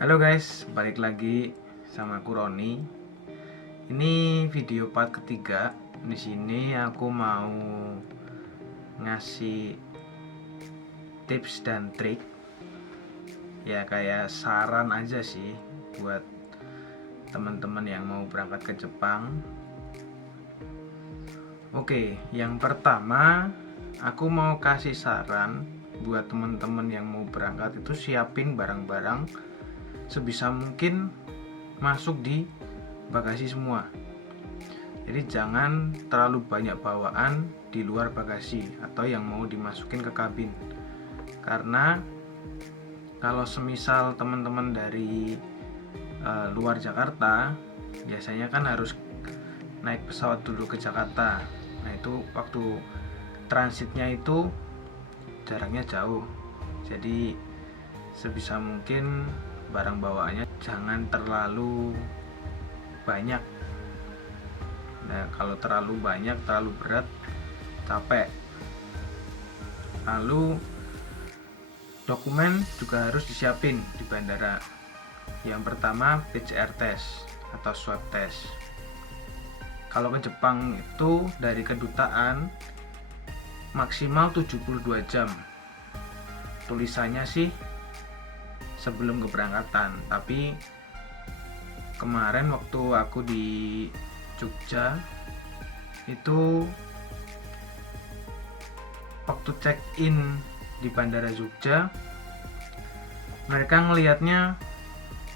Halo guys, balik lagi sama aku Roni. Ini video part ketiga. Di sini aku mau ngasih tips dan trik. Ya kayak saran aja sih buat teman-teman yang mau berangkat ke Jepang. Oke, yang pertama aku mau kasih saran buat teman-teman yang mau berangkat itu siapin barang-barang sebisa mungkin masuk di bagasi semua. Jadi jangan terlalu banyak bawaan di luar bagasi atau yang mau dimasukin ke kabin. Karena kalau semisal teman-teman dari luar Jakarta, biasanya kan harus naik pesawat dulu ke Jakarta. Nah itu waktu transitnya itu jaraknya jauh. Jadi sebisa mungkin barang bawaannya jangan terlalu banyak. Nah kalau terlalu banyak, terlalu berat, capek. Lalu dokumen juga harus disiapin di bandara. Yang pertama PCR test atau swab test. Kalau ke Jepang itu dari kedutaan maksimal 72 jam. Tulisannya sih sebelum keberangkatan, tapi kemarin waktu aku di Jogja itu waktu check in di bandara Jogja mereka ngelihatnya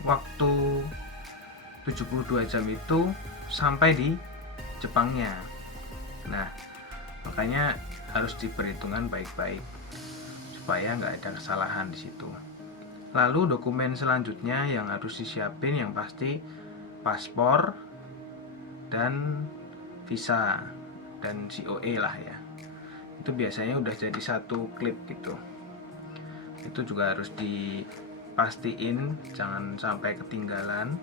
waktu 72 jam itu sampai di Jepangnya. Nah makanya harus diperhitungkan baik-baik supaya nggak ada kesalahan di situ. Lalu dokumen selanjutnya yang harus disiapin yang pasti paspor dan visa dan COE lah ya. Itu biasanya udah jadi satu klip gitu. Itu juga harus dipastiin jangan sampai ketinggalan.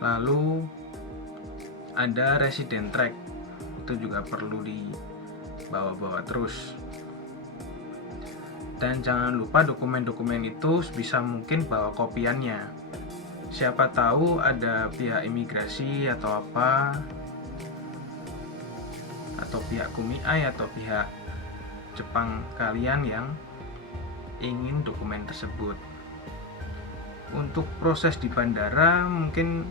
Lalu ada resident track, itu juga perlu dibawa-bawa terus. Dan jangan lupa dokumen-dokumen itu sebisa mungkin bawa kopiannya. Siapa tahu ada pihak imigrasi atau apa, atau pihak Kumiai atau pihak Jepang kalian yang ingin dokumen tersebut. Untuk proses di bandara mungkin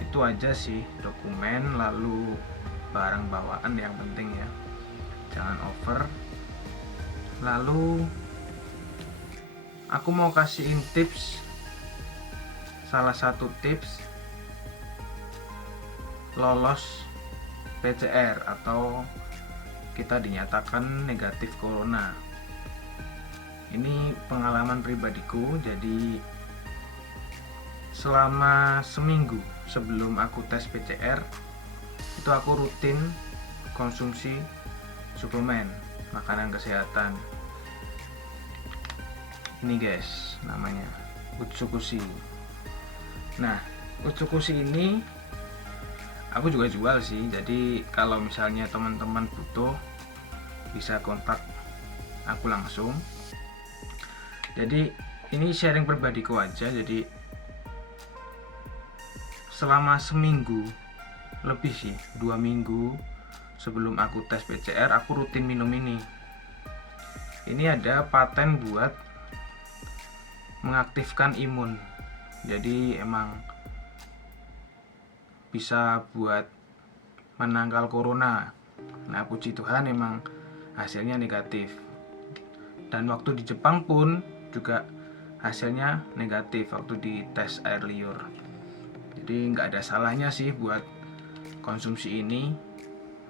itu aja sih, dokumen lalu barang bawaan yang penting ya, jangan over. Lalu aku mau kasihin tips, salah satu tips lolos PCR atau kita dinyatakan negatif corona. Ini pengalaman pribadiku, jadi selama seminggu sebelum aku tes PCR itu aku rutin konsumsi suplemen makanan kesehatan. Ini guys namanya Utsukushi. Nah Utsukushi ini aku juga jual sih, jadi kalau misalnya teman-teman butuh bisa kontak aku langsung. Jadi ini sharing pribadiku aja, jadi selama seminggu lebih sih, 2 minggu sebelum aku tes PCR aku rutin minum ini. Ini ada paten buat mengaktifkan imun, jadi emang bisa buat menangkal corona. Nah puji Tuhan emang hasilnya negatif, dan waktu di Jepang pun juga hasilnya negatif waktu di tes air liur. Jadi nggak ada salahnya sih buat konsumsi ini.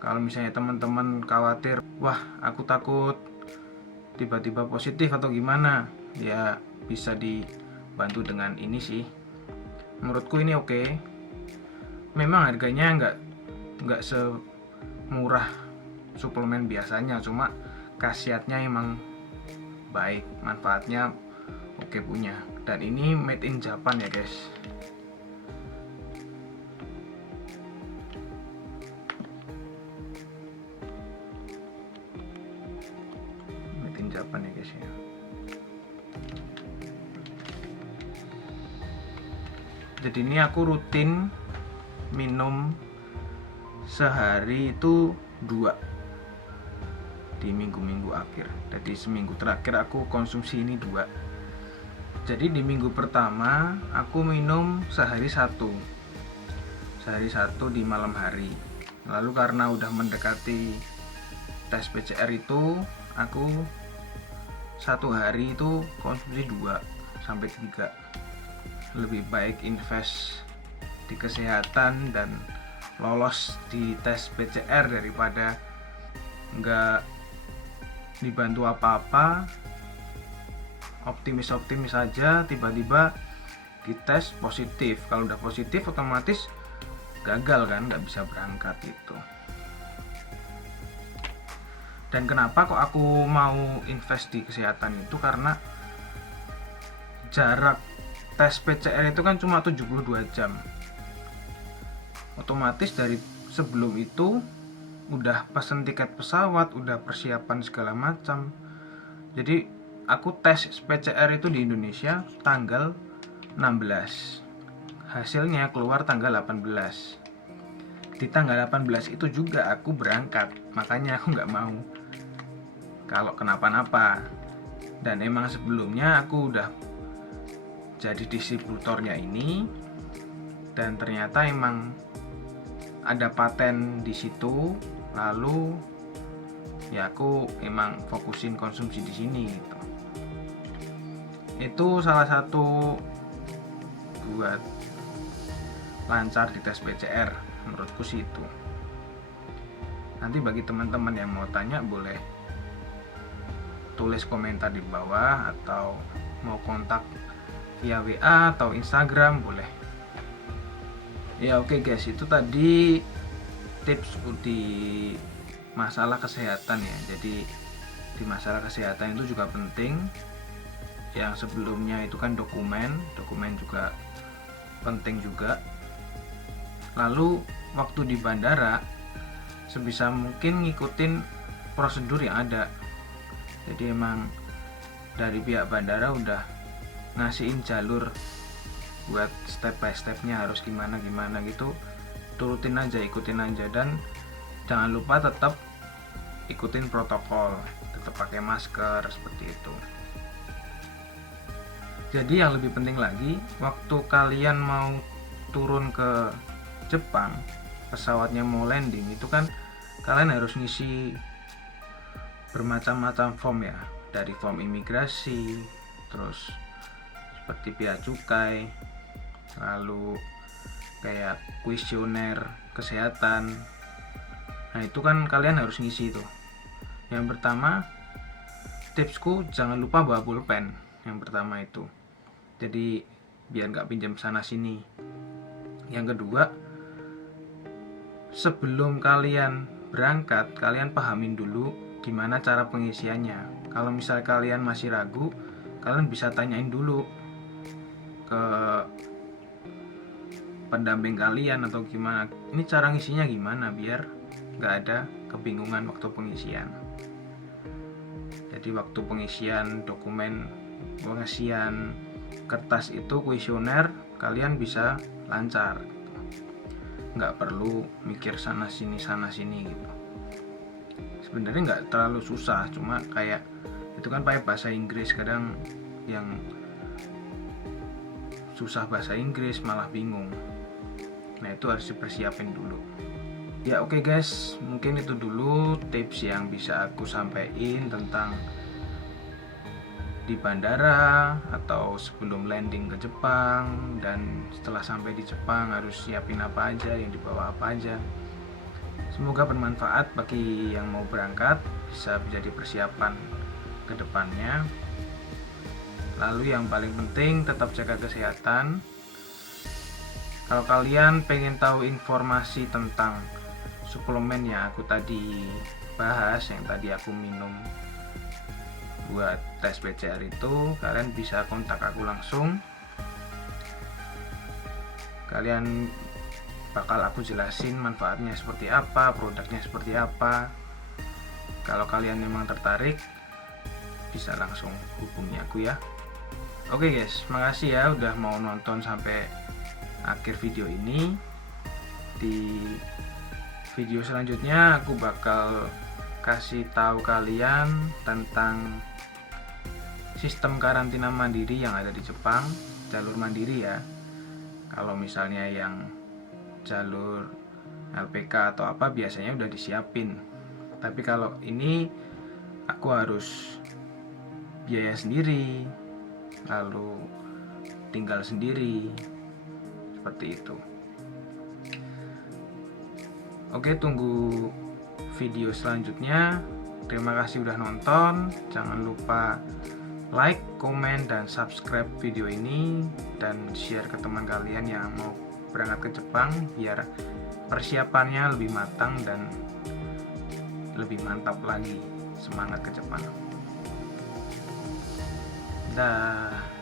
Kalau misalnya teman-teman khawatir, wah aku takut tiba-tiba positif atau gimana, ya bisa dibantu dengan ini sih. Menurutku ini oke. Memang harganya nggak semurah suplemen biasanya, cuma khasiatnya emang baik, manfaatnya oke punya. Dan ini made in Japan ya guys. Made in Japan ya guys ya. Jadi ini aku rutin minum sehari itu 2 di minggu-minggu akhir. Jadi seminggu terakhir aku konsumsi ini 2. Jadi di minggu pertama aku minum sehari 1 di malam hari. Lalu karena udah mendekati tes PCR itu, aku 1 hari itu konsumsi 2 sampai 3. Lebih baik invest di kesehatan dan lolos di tes PCR daripada nggak dibantu apa-apa, optimis saja, tiba-tiba dites positif. Kalau udah positif otomatis gagal kan, nggak bisa berangkat itu. Dan kenapa kok aku mau invest di kesehatan itu, karena jarak tes PCR itu kan cuma 72 jam. Otomatis dari sebelum itu udah pesen tiket pesawat, udah persiapan segala macam. Jadi aku tes PCR itu di Indonesia tanggal 16, hasilnya keluar tanggal 18. Di tanggal 18 itu juga aku berangkat, makanya aku nggak mau kalau kenapa-napa. Dan emang sebelumnya aku udah jadi distributornya ini, dan ternyata emang ada paten di situ. Lalu ya aku emang fokusin konsumsi di sini gitu. Itu salah satu buat lancar di tes PCR menurutku sih itu. Nanti bagi teman-teman yang mau tanya boleh tulis komentar di bawah, atau mau kontak via WA atau Instagram boleh. Ya oke guys, itu tadi tips di masalah kesehatan ya. Jadi di masalah kesehatan itu juga penting. Yang sebelumnya itu kan dokumen juga penting juga. Lalu waktu di bandara sebisa mungkin ngikutin prosedur yang ada. Jadi emang dari pihak bandara udah ngasihin jalur buat step by stepnya harus gimana gitu. Turutin aja, ikutin aja, dan jangan lupa tetap ikutin protokol, tetap pakai masker seperti itu. Jadi yang lebih penting lagi, waktu kalian mau turun ke Jepang, pesawatnya mau landing, itu kan kalian harus ngisi bermacam-macam form ya, dari form imigrasi, terus seperti bea cukai, lalu kayak kuesioner kesehatan. Nah itu kan kalian harus ngisi itu. Yang pertama, tipsku jangan lupa bawa pulpen. Yang pertama itu, jadi biar nggak pinjam sana sini. Yang kedua, sebelum kalian berangkat, kalian pahamin dulu gimana cara pengisiannya. Kalau misal kalian masih ragu, kalian bisa tanyain dulu ke pendamping kalian atau gimana, ini cara ngisinya gimana, biar nggak ada kebingungan waktu pengisian. Jadi waktu pengisian dokumen, pengisian kertas itu kuesioner, kalian bisa lancar, nggak perlu mikir sana sini gitu. Sebenarnya nggak terlalu susah, cuma kayak itu kan pakai bahasa Inggris, kadang yang susah bahasa Inggris malah bingung. Nah itu harus dipersiapin dulu. Ya oke guys, mungkin itu dulu tips yang bisa aku sampaikan tentang di bandara atau sebelum landing ke Jepang, dan setelah sampai di Jepang harus siapin apa aja, yang dibawa apa aja. Semoga bermanfaat bagi yang mau berangkat, bisa jadi persiapan ke depannya. Lalu yang paling penting tetap jaga kesehatan. Kalau kalian pengen tahu informasi tentang suplemen yang aku tadi bahas, yang tadi aku minum buat tes PCR itu, kalian bisa kontak aku langsung. Kalian bakal aku jelasin manfaatnya seperti apa, produknya seperti apa. Kalau kalian memang tertarik, bisa langsung hubungi aku ya. Oke guys, makasih ya udah mau nonton sampai akhir video ini. Di video selanjutnya aku bakal kasih tahu kalian tentang sistem karantina mandiri yang ada di Jepang, jalur mandiri ya. Kalau misalnya yang jalur LPK atau apa biasanya udah disiapin, tapi kalau ini aku harus biaya sendiri, lalu tinggal sendiri, seperti itu. Oke, tunggu video selanjutnya. Terima kasih udah nonton. Jangan lupa like, komen, dan subscribe video ini, dan share ke teman kalian yang mau berangkat ke Jepang biar persiapannya lebih matang dan lebih mantap lagi semangat ke Jepang. Dah.